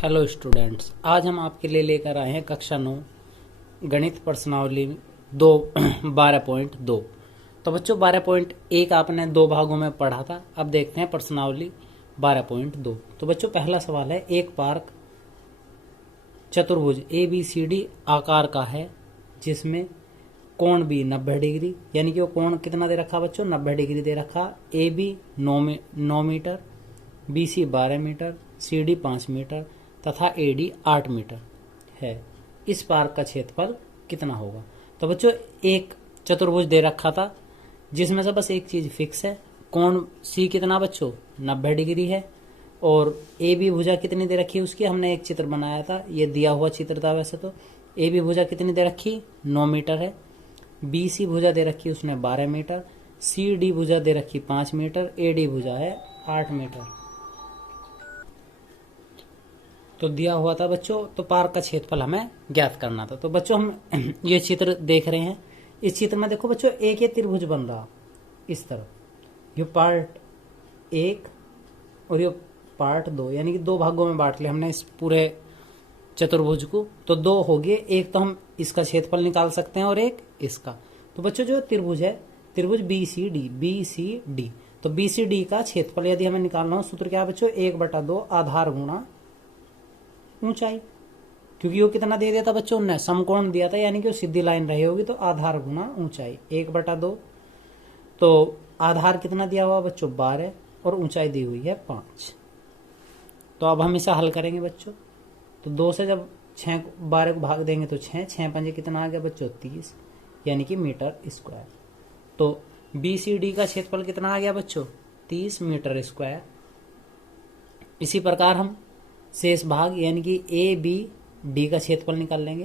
Hello students, आज हम आपके लिए लेकर आए हैं कक्षा 9 गणित प्रश्नावली 12.2। तो बच्चों 12.1 आपने दो भागों में पढ़ा था। अब देखते हैं प्रश्नावली 12.2। तो बच्चों पहला सवाल है, एक पार्क चतुर्भुज ABCD आकार का है जिसमें कोण भी 90 डिग्री, यानी कि वो कोण कितना दे रखा बच्चों, 90 डिग्री दे रखा। AB 9 metre, BC 12 metre, CD 5 metre तथा AD 8 मीटर है। इस पार्क का क्षेत्रफल कितना होगा। तो बच्चों एक चतुर्भुज दे रखा था जिसमें से बस एक चीज फिक्स है, कोण C कितना बच्चों 90 डिग्री है, और AB भुजा कितनी दे रखी है उसकी हमने एक चित्र बनाया था, ये दिया हुआ चित्र था। वैसे तो AB भुजा कितनी दे रखी 9 मीटर है, BC भुजा दे रखी उसने 12 मीटर, CD भुजा दे रखी 5 मीटर, AD भुजा है 8 मीटर। तो दिया हुआ था बच्चों, तो पार्क का क्षेत्रफल हमें ज्ञात करना था। तो बच्चों हम ये चित्र देख रहे हैं, इस चित्र में देखो बच्चों एक ये त्रिभुज बन रहा इस तरफ, ये पार्ट 1 और ये पार्ट 2, यानी कि दो भागों में बांट लिया हमने इस पूरे चतुर्भुज को। तो दो हो गए, एक तो हम इसका क्षेत्रफल निकाल सकते हैं और एक इसका। तो बच्चों जो त्रिभुज है, त्रिभुज BCD, तो BCD का क्षेत्रफल यदि हमें निकालना हो, सूत्र क्या है बच्चों, 1/2 आधार गुणा ऊंचाई, क्योंकि वो कितना दे दिया था बच्चों, उन्होंने समकोण दिया था, यानी कि वो सीधी लाइन रही होगी, तो आधार गुणा ऊंचाई 1/2। तो आधार कितना दिया हुआ बच्चों 12 और ऊंचाई दी हुई है 5। तो अब हम इसे हल करेंगे बच्चों। तो 2 से जब 12 को भाग देंगे तो 6 पंजे कितना आ गया बच्चों 30, यानी कि मीटर स्क्वायर। तो BCD का क्षेत्रफल कितना आ गया बच्चों 30 मीटर स्क्वायर। इसी प्रकार हम शेष भाग यानी कि ABD का क्षेत्रफल निकाल लेंगे।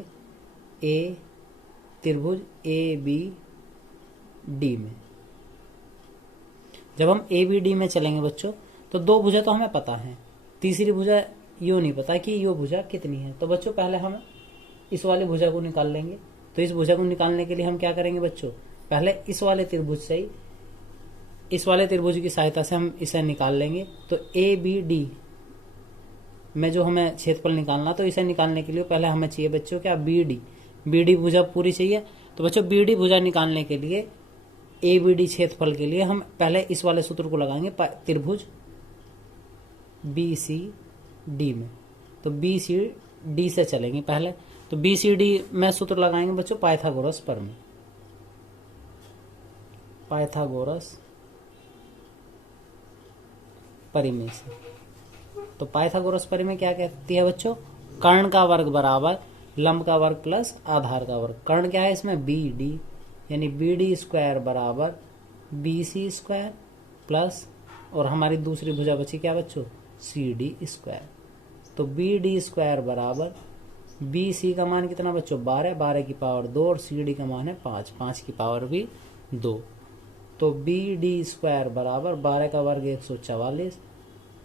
त्रिभुज ABD में जब हम ABD में चलेंगे बच्चों, तो दो भुजा तो हमें पता है, तीसरी भुजा यो नहीं पता कि यो भुजा कितनी है। तो बच्चों पहले हम इस वाली भुजा को निकाल लेंगे। तो इस भुजा को निकालने के लिए हम क्या करेंगे बच्चों, पहले इस वाले त्रिभुज से ही, इस वाले त्रिभुज की सहायता से हम इसे निकाल लेंगे। तो ABD में जो हमें क्षेत्रफल निकालना, तो इसे निकालने के लिए पहले हमें चाहिए बच्चों क्या BD भुजा पूरी चाहिए। तो बच्चों BD भुजा निकालने के लिए ABD क्षेत्रफल के लिए हम पहले इस वाले सूत्र को लगाएंगे त्रिभुज BCD में। तो BCD से चलेंगे पहले। तो BCD में सूत्र लगाएंगे बच्चों पाइथागोरस प्रमेय, पाइथागोरस प्रमेय से। तो पाइथागोरस प्रमेय क्या कहती है बच्चों, कर्ण का वर्ग बराबर लंब का वर्ग प्लस आधार का वर्ग। कर्ण क्या है इसमें BD, यानी BD स्क्वायर बराबर BC स्क्वायर प्लस, और हमारी दूसरी भुजा बची क्या बच्चों CD स्क्वायर। तो BD स्क्वायर बराबर BC का मान कितना बच्चों 12 की पावर 2 और CD का मान है 5 की पावर भी 2। तो BD स्क्वायर बराबर 12 का वर्ग 144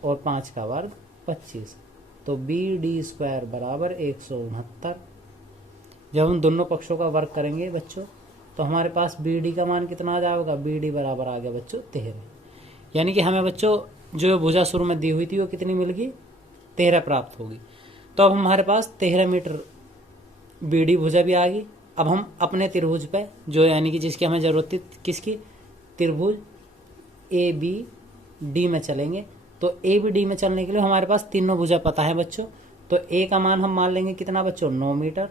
और 5 का वर्ग 25। तो BD स्क्वायर बराबर 169। जब हम दोनों पक्षों का वर्ग करेंगे बच्चों, तो हमारे पास BD का मान कितना आ जाएगा, BD बराबर आ गया बच्चों 13। यानी कि हमें बच्चों जो भुजा शुरू में दी हुई थी वो कितनी मिल गई 13 प्राप्त होगी। तो अब हमारे पास 13 मीटर BD भुजा भी आ गई। अब हम अपने त्रिभुज पे जो, यानी कि जिसकी हमें जरूरत थी, किसकी, त्रिभुज ABD में चलेंगे। तो ABD में चलने के लिए हमारे पास तीनों भुजा पता है बच्चों। तो A का मान हम मान लेंगे कितना बच्चों 9 मीटर,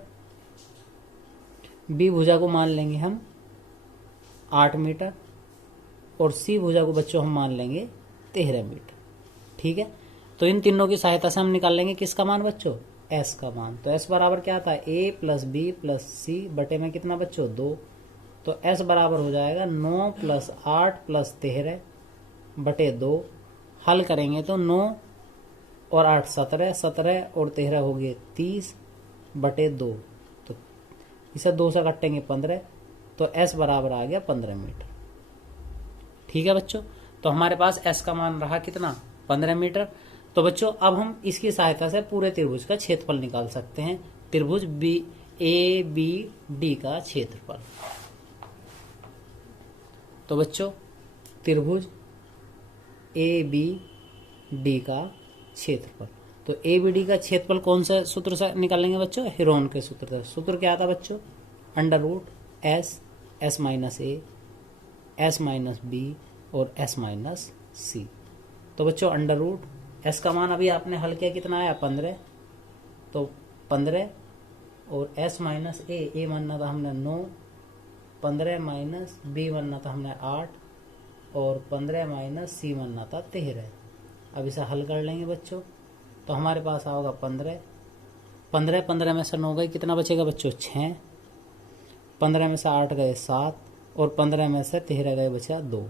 B भुजा को मान लेंगे हम 8 मीटर, और C भुजा को बच्चों हम मान लेंगे 13 मीटर। ठीक है, तो इन तीनों की सहायता से हम निकाल लेंगे किसका मान बच्चों, S का मान। तो S बराबर क्या था A plus B plus C बटे में कितना बच्चों 2। तो S बराबर हो जाएगा 9 प्लस 8 प्लस 13 बटे 2। हल करेंगे तो 9 और 8 17 और 13 हो गए 30 बटे 2। तो इसे 2 से काटेंगे 15। तो S बराबर आ गया 15 मीटर। ठीक है बच्चों, तो हमारे पास S का मान रहा कितना 15 मीटर। तो बच्चों अब हम इसकी सहायता से पूरे त्रिभुज का क्षेत्रफल निकाल सकते हैं, त्रिभुज ABD का क्षेत्रफल। तो बच्चों त्रिभुज ABD का क्षेत्रफल, तो ए बी डी का क्षेत्रफल कौन सा सूत्र से निकालेंगे बच्चों? हेरोन के सूत्र से। सूत्र क्या था बच्चों? Under root S, S minus A, S minus B और एस माइनस सी। तो बच्चों अंडर रूट एस का मान अभी आपने हल किया, कितना आया? 15। तो 15 और एस माइनस ए मानना था हमने 9, 15 माइनस बी मानना था हमने 8 और 15 माइनस सी मानना था 13। अब इसे हल कर लेंगे बच्चों, तो हमारे पास आओगा 15। 15 में से 9 गए, कितना बचेगा बच्चों? 6। 15 में से 8 गए 7 और 15 में से 13 गए, बचा 2।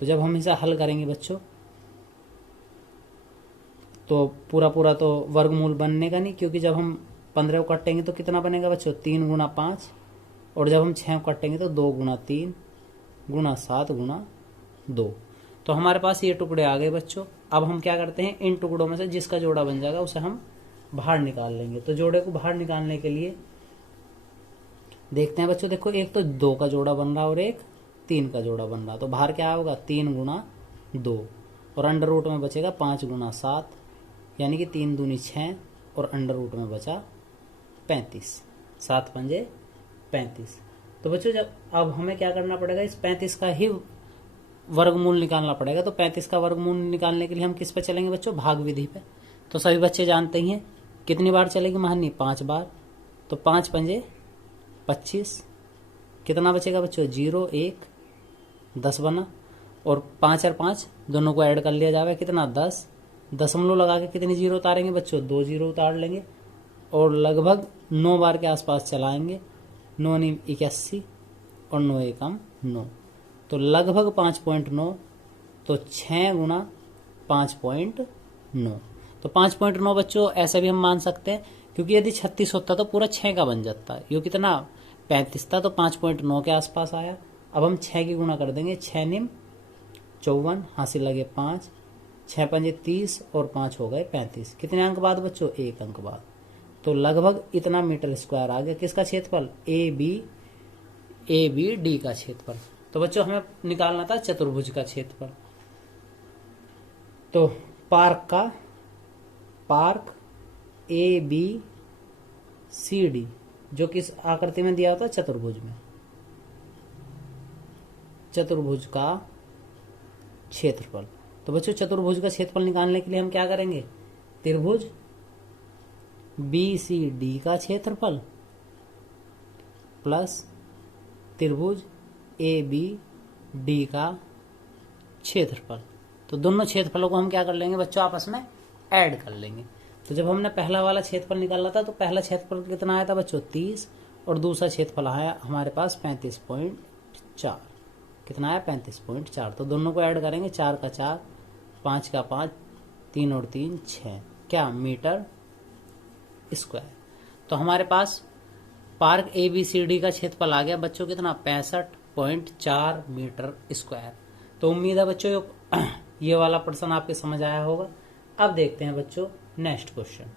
तो जब हम इसे हल करेंगे बच्चों तो पूरा तो वर्गमूल बनने का नहीं, क्योंकि जब हम 15 को काटेंगे तो कितना बनेगा बच्चों? 3 गुना 5। और जब हम 6 को काटेंगे तो 2 गुना 3 गुना 7 गुना 2। तो हमारे पास ये टुकड़े आ गए बच्चों। अब हम क्या करते हैं, इन टुकड़ों में से जिसका जोड़ा बन जाएगा उसे हम बाहर निकाल लेंगे। तो जोड़े को बाहर निकालने के लिए देखते हैं बच्चों, देखो एक तो 2 का जोड़ा बन रहा और एक 3 का जोड़ा बन रहा। तो बाहर क्या होगा? 3 गुना 2 और अंडर रूट में बचेगा 5 गुना 7, यानी कि 3 दूनी 6 और अंडर रूट में बचा 35। 7 पंजे 35। तो बच्चों जब अब हमें क्या करना पड़ेगा, इस 35 का ही वर्गमूल निकालना पड़ेगा। तो 35 का वर्गमूल निकालने के लिए हम किस पे चलेंगे बच्चों? भाग विधि पे। तो सभी बच्चे जानते ही हैं कितनी बार चलेगी महानी? 5 बार। तो 5 पंजे 25, कितना बचेगा बच्चों? 0 1 10 बना और 5 और 5 दोनों को ऐड कर लिया जाएगा, कितना? 10। दशमलव लगा के कितनी जीरो उतारेंगे बच्चों? 2 जीरो उतार लेंगे और लगभग 9 बार के आसपास चलाएंगे। 9 9 81 और 9 एकम 9, तो लगभग 5.9। तो 6 गुना 5.9। तो 5.9 बच्चों ऐसे भी हम मान सकते हैं, क्योंकि यदि 36 होता तो पूरा 6 का बन जाता है। ये कितना? 35 था, तो 5.9 के आसपास आया। अब हम 6 की गुणा कर देंगे, 6 निम 54, हासिल लगे 5, 6 पंजे 30 और 5 हो गए 35। कितने अंक बाद बच्चों? 1 अंक बाद। तो लगभग इतना मीटर स्क्वायर आ गया किसका क्षेत्रफल? ए बी डी का क्षेत्रफल। तो बच्चों हमें निकालना था चतुर्भुज का क्षेत्रफल। तो park A B C D जो किस आकृति में दिया होता है? चतुर्भुज में। चतुर्भुज का क्षेत्रफल। तो बच्चों चतुर्भुज का क्षेत्रफल निकालने के लिए हम क्या करेंगे? त्रिभुज बी सी डी का क्षेत्रफल प्लस त्रिभुज ए बी डी का क्षेत्रफल। तो दोनों क्षेत्रफलों को हम क्या कर लेंगे बच्चों? आपस में ऐड कर लेंगे। तो जब हमने पहला वाला क्षेत्रफल निकाला था तो पहला क्षेत्रफल कितना आया था बच्चों? 30 और दूसरा क्षेत्रफल आया हमारे पास 35.4। कितना आया? 35.4। तो दोनों को ऐड करेंगे, 4 का 4, 5 का 5, 3 और 3 6, क्या? Metre square. तो हमारे पास park A B C D का क्षेत्रफल आ गया बच्चों कितना? 65.4 मीटर स्क्वायर। तो उम्मीद है बच्चों ये वाला प्रश्न आपके समझ आया होगा। अब देखते हैं बच्चों नेक्स्ट क्वेश्चन।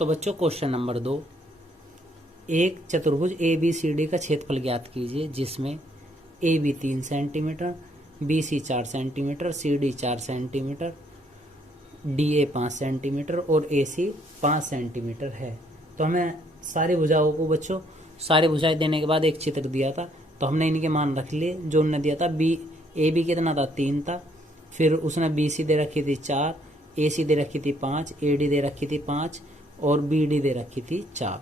तो बच्चों क्वेश्चन नंबर 2, एक चतुर्भुज ए बी सी डी का क्षेत्रफल ज्ञात कीजिए जिसमें A B 3 centimetre, B C 4 centimetre, C D 4 centimetre, D A 5 centimetre और ए सी 5 सेंटीमीटर है। तो हमें सारी भुजाओं को बच्चों सारी भुजाएं देने के बाद एक चित्र दिया था, तो हमने इनके मान रख लिए। जो उन्होंने दिया था बी ए बी कितना था? 3 था। फिर उसने बी सी दे रखी थी 4, ए सी दे रखी थी 5, ए डी दे रखी थी 5 और बी डी दे रखी थी 4।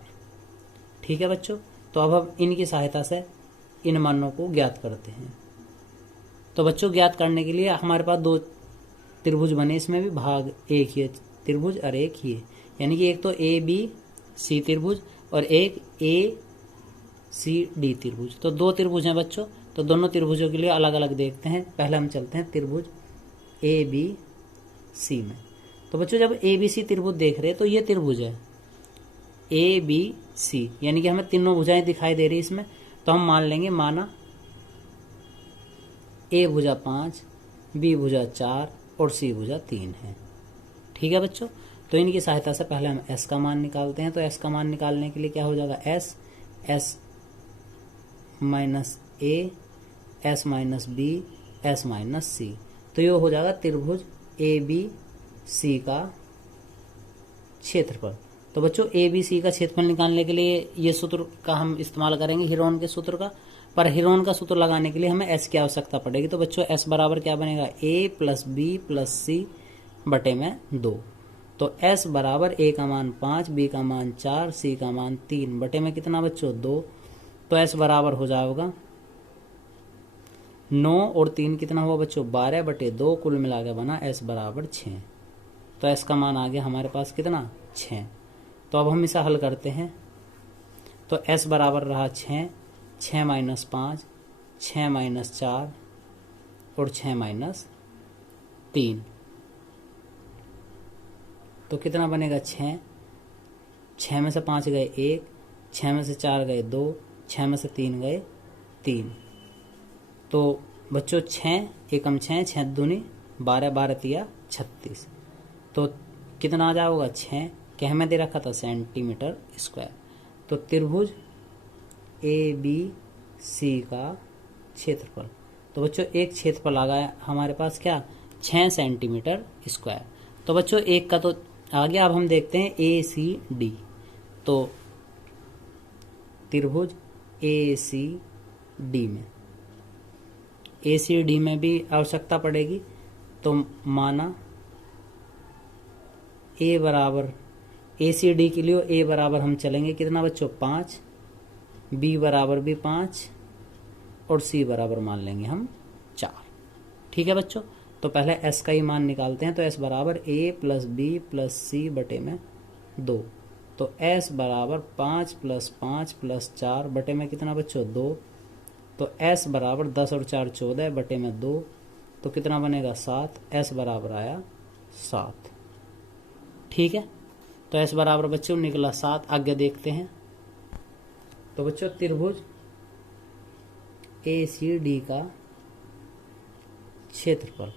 ठीक है बच्चों, तो अब हम इनकी सहायता से इन मानों को ज्ञात करते हैं। तो बच्चों ज्ञात करने के लिए हमारे पास 2 त्रिभुज बने, इसमें भी भाग एक ही त्रिभुज और एक ही है, यानी कि एक तो ए बी सी त्रिभुज और एक ए सी डी त्रिभुज। तो 2 त्रिभुज हैं बच्चों, तो दोनों त्रिभुजों के लिए अलग अलग देखते हैं। पहले हम चलते हैं त्रिभुज ए बी सी में। तो बच्चों जब ए बी सी त्रिभुज देख रहे हैं तो ये त्रिभुज है ए बी सी, यानी कि हमें तीनों भुजाएं दिखाई दे रही इसमें। तो हम मान लेंगे, माना ए भुजा 5, बी भुजा 4 और सी भुजा 3 है। ठीक है बच्चों, तो इनकी सहायता से पहले हम एस का मान निकालते हैं। तो एस का मान निकालने के लिए क्या हो जाएगा? S minus A, S minus B, S minus C. तो ये हो जाएगा त्रिभुज ए बी सी का क्षेत्रफल। तो बच्चों ए बी सी का क्षेत्रफल निकालने के लिए ये सूत्र का हम इस्तेमाल करेंगे, हीरोन के सूत्र का। पर हीरोन का सूत्र लगाने के लिए हमें एस की आवश्यकता पड़ेगी। तो बच्चों एस बराबर क्या बनेगा, ए प्लस बी प्लस सी बटे में 2। तो एस बराबर ए का मान 5, बी का मान 4, सी का मान 3 बटे में कितना बच्चों 2। तो एस बराबर हो जाएगा 9 और 3 कितना हुआ बच्चों 12 बटे 2, कुल मिला के बना एस बराबर 6। तो एस का मान आ गया हमारे पास कितना 6। तो अब हम इसे हल करते हैं। तो एस बराबर रहा 6, 6 माइनस 5, 6 माइनस 4 और 6 माइनस 3। तो कितना बनेगा 6, 6 में से 5 गए 1, 6 में से 4 गए 2, 6 में से 3 गए 3। तो बच्चों 6 एकम 6, 6 दूनी 12, 12 तिया 36। तो कितना आ जाएगा 6, क्या हमें दे रखा था सेंटीमीटर स्क्वायर। तो त्रिभुज ए बी सी का क्षेत्रफल, तो बच्चों एक क्षेत्रफल आ गया हमारे पास क्या 6 सेंटीमीटर स्क्वायर। तो बच्चों एक का तो आ गया। अब हम देखते हैं ए सी डी। तो त्रिभुज ए सी डी में, ए सी डी में भी आवश्यकता पड़ेगी। तो माना ए बराबर, ए सी डी के लिए ए बराबर हम चलेंगे कितना बच्चों 5, बी बराबर भी 5 और सी बराबर मान लेंगे हम 4। ठीक है बच्चों। तो पहले एस का ही मान निकालते हैं। तो एस बराबर ए प्लस बी प्लस सी बटे में 2। तो एस बराबर 5 प्लस 5 प्लस 4 बटे में कितना बच्चों 2। तो एस बराबर 10 और 4 14 बटे में 2। तो कितना बनेगा 7। एस बराबर आया 7। ठीक है। तो एस बराबर बच्चों निकला 7। आगे देखते हैं। तो बच्चों त्रिभुज ए सी डी का क्षेत्रफल,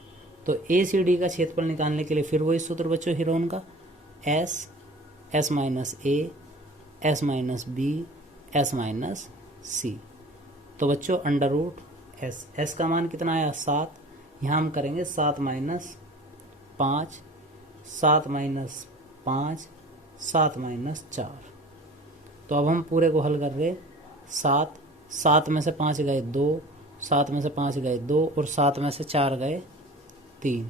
तो ए सी डी का क्षेत्रफल निकालने के लिए फिर वही सूत्र बच्चों हीरोन का, S, S minus A, S minus B, S minus C. तो बच्चों अंडर रूट एस, एस का मान कितना आया 7। यहाँ हम करेंगे 7 माइनस 5, 7 माइनस 5, 7 माइनस 4। तो अब हम पूरे को हल कर रहे 7, 7 में से 5 गए 2, 7 में से 5 गए 2 और 7 में से 4 गए 3।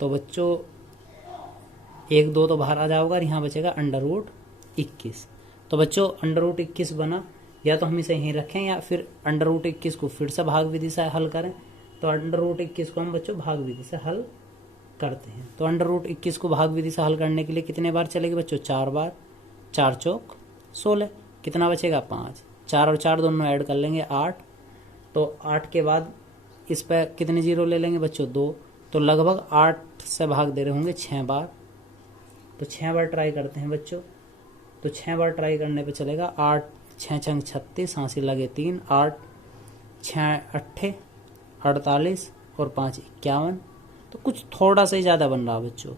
तो बच्चों 1 2 तो बाहर आ जाओगा और यहाँ बचेगा अंडर रूट 21। तो बच्चों अंडर रूट 21 बना, या तो हम इसे यहीं रखें या फिर अंडर रूट 21 को फिर से भाग विधि से हल करें। तो अंडर रूट 21 को हम बच्चों भाग विधि से हल करते हैं। तो अंडर रूट 21 को भाग विधि से हल करने के लिए कितने बार चलेगी बच्चों 4 बार, 4 चौक 16। कितना बचेगा 5, 4 और 4 दोनों ऐड कर लेंगे 8। तो 8 के बाद इस पर कितने जीरो ले लेंगे बच्चों 2। तो लगभग 8 से भाग दे रहे होंगे 6 बार। तो 6 बार ट्राई करते हैं बच्चों। तो 6 बार ट्राई करने पे चलेगा 8 6 छंग 36, हाँसी लगे 3, 8 6 8 48 और 5 51। तो कुछ थोड़ा सा ही ज़्यादा बन रहा बच्चों।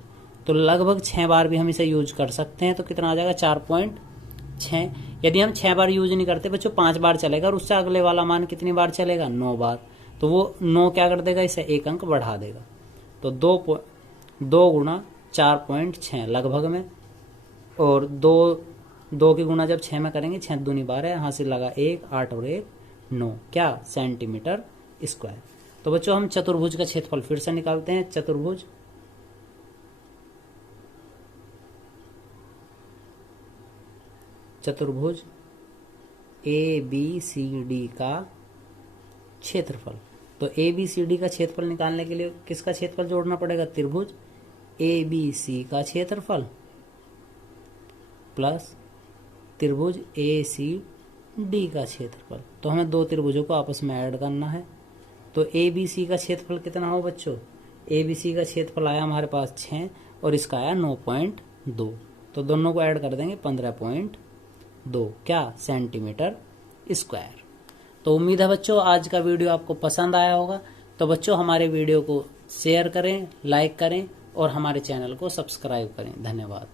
तो लगभग 6 बार भी हम इसे यूज कर सकते हैं। तो कितना आ जाएगा 4.6। यदि हम 6 बार यूज नहीं करते बच्चों 5 बार चलेगा और उससे अगले वाला मान कितनी बार चलेगा 9 बार। तो वो 9 क्या कर देगा, इसे 1 अंक बढ़ा देगा। तो 2 गुणा 4.6 लगभग में, और 2 की गुणा जब 6 में करेंगे 6 दूनी 12, यहाँ से लगा 1 8 और 1 9 क्या सेंटीमीटर स्क्वायर। तो बच्चों हम चतुर्भुज का क्षेत्रफल फिर से निकालते हैं। चतुर्भुज ए बी सी डी का क्षेत्रफल। तो ए बी सी डी का क्षेत्रफल निकालने के लिए किसका क्षेत्रफल जोड़ना पड़ेगा, त्रिभुज ए बी सी का क्षेत्रफल प्लस त्रिभुज ए सी डी का क्षेत्रफल। तो हमें 2 त्रिभुजों को आपस में ऐड करना है। तो ए बी सी का क्षेत्रफल कितना हो बच्चों, ए बी सी का क्षेत्रफल आया हमारे पास 6 और इसका आया 9.2। तो दोनों को ऐड कर देंगे 15.2 क्या सेंटीमीटर स्क्वायर। तो उम्मीद है बच्चों आज का वीडियो आपको पसंद आया होगा। तो बच्चों हमारे वीडियो को शेयर करें, लाइक करें और हमारे चैनल को सब्सक्राइब करें। धन्यवाद।